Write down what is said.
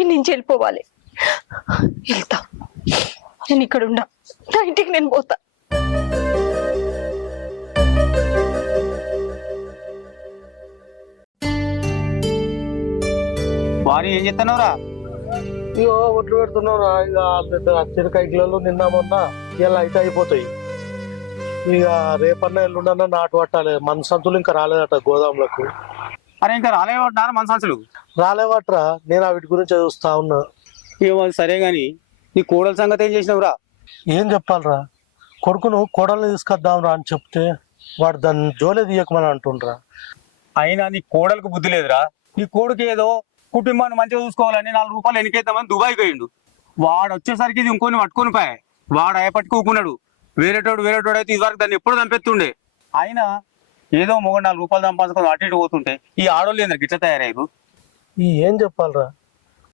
ఈ నుంచి వెళ్ళిపోవాలి. వెళ్తా, నేను ఇక్కడ ఉండా, నా ఇంటికి నేను పోతా. వారి ఏం చెప్తున్నావురా? ఇగో ఒట్లు పెడుతున్నావురా. ఇక చిరకాయ కిలోలు నిన్న మొన్న ఇలా అయితే అయిపోతాయి. ఇక రేపన్నా ఎల్లుండన్నా నాటు పట్టాలి. మన సంతులు ఇంకా రాలేదట గోదాములకు. అరే ఇంకా రాలేమంటున్నారు మన సంచులు? రాలేవట్రా, నేను వీటి గురించి చూస్తా ఉన్నా. ఏమో సరే గాని నీ కోడల సంగతి ఏం చేసినావురా? ఏం చెప్పాలరా, కొడుకును కోడల్ని తీసుకొద్దాంరా అని చెప్తే వాడు దాన్ని జోలే తీయకమని అంటుండ్రా. అయినా నీ కోడలకు బుద్ధి లేదురా. నీ కొడుకు ఏదో కుటుంబాన్ని మంచిగా చూసుకోవాలని 4 రూపాయలు ఎన్నికైద్దామని దుబాయ్ పోయిండు. వాడు వచ్చేసరికి ఇది ఇంకొని పట్టుకొని పోయా. వాడు అయ్యపట్టుకోకున్నాడు. వేరేటోడు అయితే ఇదివరకు దాన్ని ఎప్పుడు చంపెత్తుండే. అయినా ఏదో మొగ 4 రూపాయలు సంపాదించుకొని అటు ఇటు పోతుంటే ఈ ఆడోళ్ళు ఏంద్ర గిట్ల తయారయ్యారు. ఏం చెప్పాలరా,